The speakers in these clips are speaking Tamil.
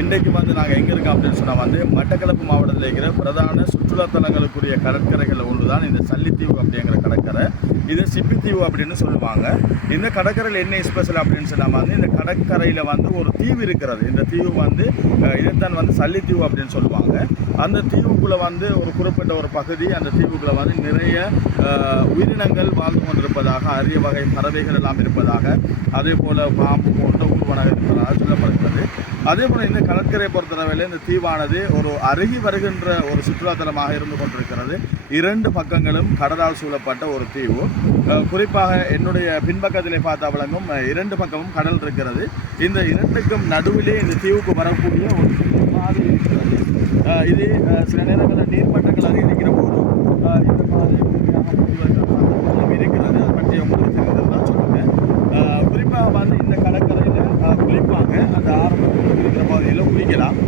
இன்றைக்கு நாங்கள் எங்கே இருக்கோம் அப்படின்னு சொன்னால் மட்டக்களப்பு மாவட்டத்தில் இருக்கிற பிரதான சுற்றுலாத்தலங்களுக்குரிய கடற்கரைகளில் ஒன்று தான் இந்த சல்லித்தீவு அப்படிங்கிற கடற்கரை. இது சிப்பித்தீவு அப்படின்னு சொல்லுவாங்க. இந்த கடற்கரையில் என்ன ஸ்பெஷல் அப்படின்னு சொன்னால் இந்த கடற்கரையில் ஒரு தீவு இருக்கிறது. இந்த தீவு இதைத்தான் சல்லித்தீவு அப்படின்னு சொல்லுவாங்க. அந்த தீவுக்குள்ளே ஒரு குறிப்பிட்ட ஒரு பகுதி, அந்த தீவுக்குள்ளே நிறைய உயிரினங்கள் வாழ்ந்து கொண்டிருப்பதாக, அரிய வகை பறவைகள் எல்லாம் இருப்பதாக, அதே போல் பாம்பு போன்ற ஊர்வனங்கள் இருப்பதாக சொல்லப்படுகிறது. அதே போல் இந்த கடற்கரை பொறுத்தளவில் இந்த தீவானது ஒரு அருகி வருகின்ற ஒரு சுற்றுலாத்தலமாக இருந்து கொண்டிருக்கிறது. இரண்டு பக்கங்களும் கடலால் சூழப்பட்ட ஒரு தீவு. குறிப்பாக என்னுடைய பின்பக்கத்திலே பார்த்தா விளங்கும் இரண்டு பக்கமும் கடல் இருக்கிறது. இந்த இரண்டுக்கும் நடுவிலே இந்த தீவுக்கு வரக்கூடிய ஒரு மாதிரி இருக்கிறது. இது சில நேரங்களில் நீர்மட்டங்கள் அதிகரிக்கிற போது இந்த மாதிரி இருக்கிறது. அதை பற்றி உங்களுக்கு தெரிந்ததுதான் சொல்லுங்கள். குறிப்பாக இந்த கடற்கரையில் குளிப்பாங்க. அந்த ஆரம்பத்தில் இருக்கிற பகுதியில் குளிக்கலாம்.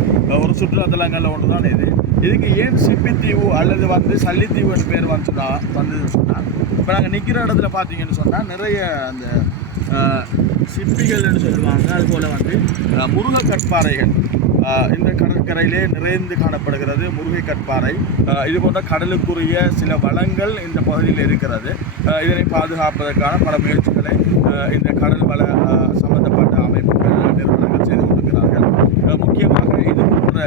ஒரு சுற்றுலாத்தலங்களில் ஒன்று தான் இது. இதுக்கு ஏன் சிப்பித்தீவு அல்லது சல்லித்தீவுன்னு பேர் சொன்னால் இப்போ நாங்கள் நிற்கிற இடத்துல பார்த்தீங்கன்னு சொன்னால் நிறைய அந்த சிப்பிகள்னு சொல்லுவாங்க. அதுபோல் முருகை கற்பாறைகள் இந்த கடற்கரையிலே நிறைந்து காணப்படுகிறது. முருகை கற்பாறை இது போன்ற கடலுக்குரிய சில வளங்கள் இந்த பகுதியில் இருக்கிறது. இதனை பாதுகாப்பதற்கான பல முயற்சிகளை இந்த கடல் வள சம்பந்தப்பட்ட அமைப்புகள், நிறுவனங்கள் செய்து கொண்டிருக்கிறார்கள். முக்கியமாக இது போன்ற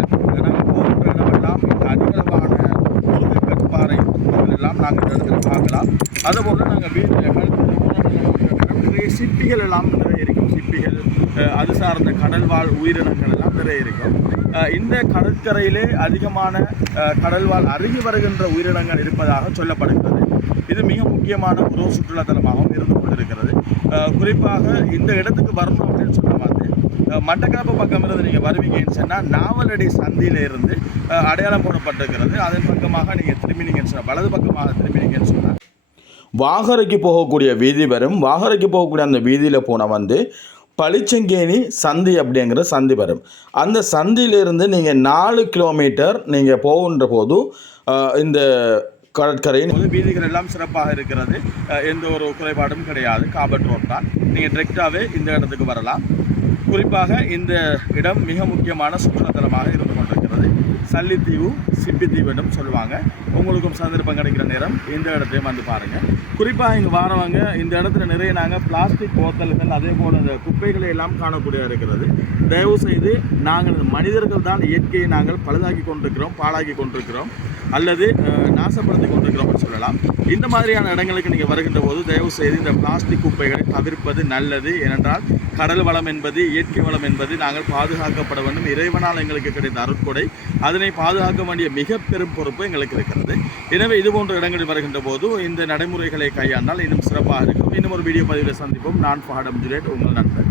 நாங்கள் போகின்ற இடமெல்லாம் இந்த அதிகளவான முருகை கற்பாறை எல்லாம் நாங்கள் இந்த இடத்துல பார்க்கலாம். அதுபோல் நாங்கள் வீட்டில் நிறைய சிப்பிகள் எல்லாம் நிறைய இருக்கும். சிப்பிகள், அது சார்ந்த கடல்வாழ் உயிரினங்கள் எல்லாம் நிறைய இருக்கும். இந்த கடற்கரையிலே அதிகமான கடல்வாழ் அருகி வருகின்ற உயிரினங்கள் இருப்பதாக சொல்லப்படுகிறது. இது மிக முக்கியமான ஒரு சுற்றுலாத்தலமாகவும் இருந்து கொண்டிருக்கிறது. குறிப்பாக இந்த இடத்துக்கு வரணும் அப்படின்னு சொன்ன மட்டக்களப்பு பக்கம் இருந்து நீங்கள் வருவீங்கன்னு சொன்னால் நாவலடி சந்தியிலிருந்து அடையாளம் போடப்பட்டிருக்கிறது. அதன் பக்கமாக நீங்கள் திரும்பினீங்கன்னு சொன்னால், வலது பக்கமாக திரும்பினீங்கன்னு சொன்னால் வாகரைக்கு போகக்கூடிய வீதி வரும். வாகரைக்கு போகக்கூடிய அந்த வீதியில் போன பளிச்சங்கேணி சந்தி அப்படிங்கிற சந்தி வரும். அந்த சந்தியிலிருந்து நீங்கள் 4 கிலோமீட்டர் நீங்கள் போகின்ற போது இந்த கடற்கரையின் வீதிகள் எல்லாம் சிறப்பாக இருக்கிறது. எந்த ஒரு குறைபாடும் கிடையாது. காபட் ரோட் தான். நீங்கள் டிரெக்டாகவே இந்த இடத்துக்கு வரலாம். குறிப்பாக இந்த இடம் மிக முக்கியமான சுற்றுலாத்தலமாக இருந்து கொண்டிருக்கிறது. சல்லித்தீவு, சிப்பித்தீவு என்றும் சொல்லுவாங்க. உங்களுக்கும் சந்தர்ப்பம் கிடைக்கிற நேரம் இந்த இடத்தையும் பாருங்கள். குறிப்பாக இங்கே வரவங்க இந்த இடத்துல நிறைய நாங்கள் பிளாஸ்டிக் போத்தல்கள், அதே போல் இந்த குப்பைகளை எல்லாம் காணக்கூடிய இருக்கிறது. தயவு செய்து நாங்கள் மனிதர்கள் தான் இயற்கையை நாங்கள் பழுதாக்கி கொண்டிருக்கிறோம், பாழாக்கி கொண்டிருக்கிறோம், அல்லது நாசப்படுத்தி கொண்டிருக்கிறோம்னு சொல்லலாம். இந்த மாதிரியான இடங்களுக்கு நீங்கள் வருகின்ற போது தயவு செய்து இந்த பிளாஸ்டிக் குப்பைகளை தவிர்ப்பது நல்லது. ஏனென்றால் கடல் வளம் என்பது, இயற்கை வளம் என்பது நாங்கள் பாதுகாக்கப்பட வேண்டும். இறைவனால் எங்களுக்கு கிடைத்த அருட்கொடை. அதனை பாதுகாக்க வேண்டிய மிக பெரும் பொறுப்பு எங்களுக்கு இருக்கிறது. எனவே இதுபோன்ற இடங்களில் வருகின்ற போது இந்த நடைமுறைகளை கையாண்டால் இன்னும் சிறப்பாக இருக்கும். இன்னும் ஒரு வீடியோ பதிவில் சந்திப்போம். நான் ஃபஹத் அப்துல், உங்கள் நண்பர்.